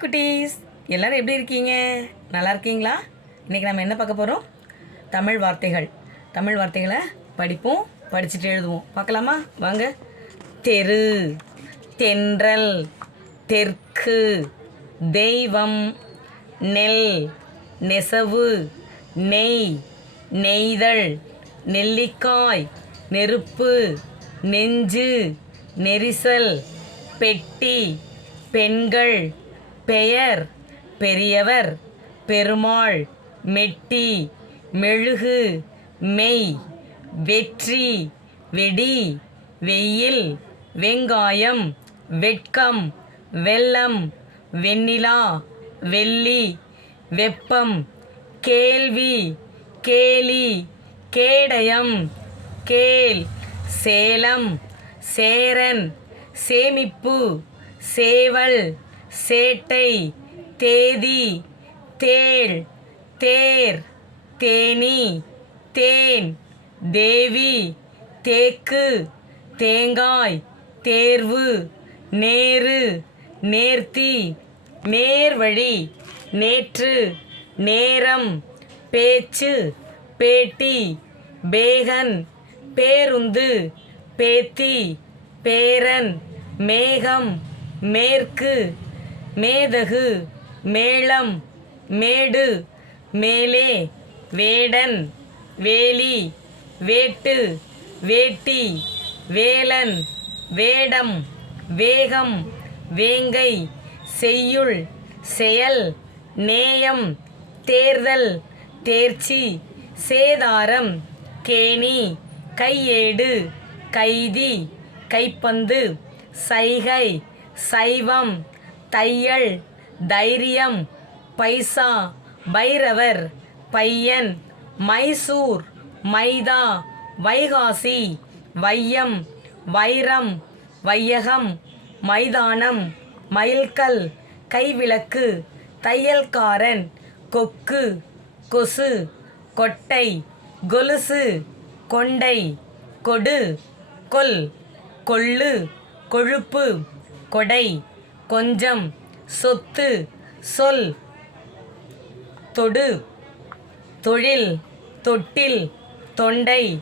குட்டீஸ். எல்லோரும் எப்படி இருக்கீங்க? நல்லா இருக்கீங்களா? இன்றைக்கி நம்ம என்ன பார்க்க போகிறோம் தமிழ் வார்த்தைகள். தமிழ் வார்த்தைகளை படிப்போம் படிச்சுட்டு எழுதுவோம். பார்க்கலாமா? வாங்க. தெரு தென்றல் தெற்கு தெய்வம் நெல் நெசவு நெய் நெய்தல் நெல்லிக்காய் நெருப்பு நெஞ்சு நெரிசல் பெட்டி பெண்கள் பெயர் பெரியவர் பெருமாள் மெட்டி மெழுகு மெய் வெற்றி வெடி வெயில் வெங்காயம் வெட்கம் வெள்ளம் வெண்ணிலா வெள்ளி வெப்பம் கேள்வி கேலி கேடயம் கேல் சேலம் சேரன் சேமிப்பு சேவல் சேட்டை தேதி தேள் தேர் தேனி தேன் தேவி தேக்கு தேங்காய் தேர்வு நேரு நேர்த்தி நேர்வழி நேற்று நேரம் பேச்சு பேட்டி பேகன் பேருந்து பேத்தி பேரன் மேகம் மேற்கு மேதகு மேளம் மேடு மேலே வேடன் வேலி வேட்டு வேட்டி வேலன் வேடம் வேகம் வேங்கை செய்யுள் செயல் நேயம் தேர்தல் தேர்ச்சி சேதாரம் கேணி கையேடு கைதி கைப்பந்து சைகை சைவம் தையல் தைரியம் பைசா பைரவர் பையன் மைசூர் மைதா வைகாசி வையம் வைரம் வையகம் மைதானம் மயில்கல் கைவிளக்கு தையல்காரன் கொக்கு கொசு கொட்டை கொலுசு கொண்டை கொடு கொல் கொள்ளு கொழுப்பு கொடை. கொஞ்சம். சொத்து. சொல். தொடு. தொழில். தொட்டில். தொண்டை.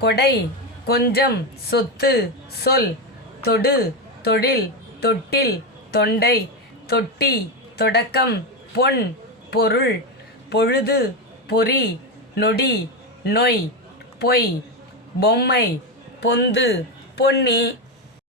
கொடை. கொஞ்சம். சொத்து. சொல். தொடு. தொழில். தொட்டில். தொண்டை. தொட்டி. தொடக்கம். பொன். பொருள். பொழுது. பொறி. நொடி. நொய். பொய். பொம்மை. பொந்து. பொன்னி.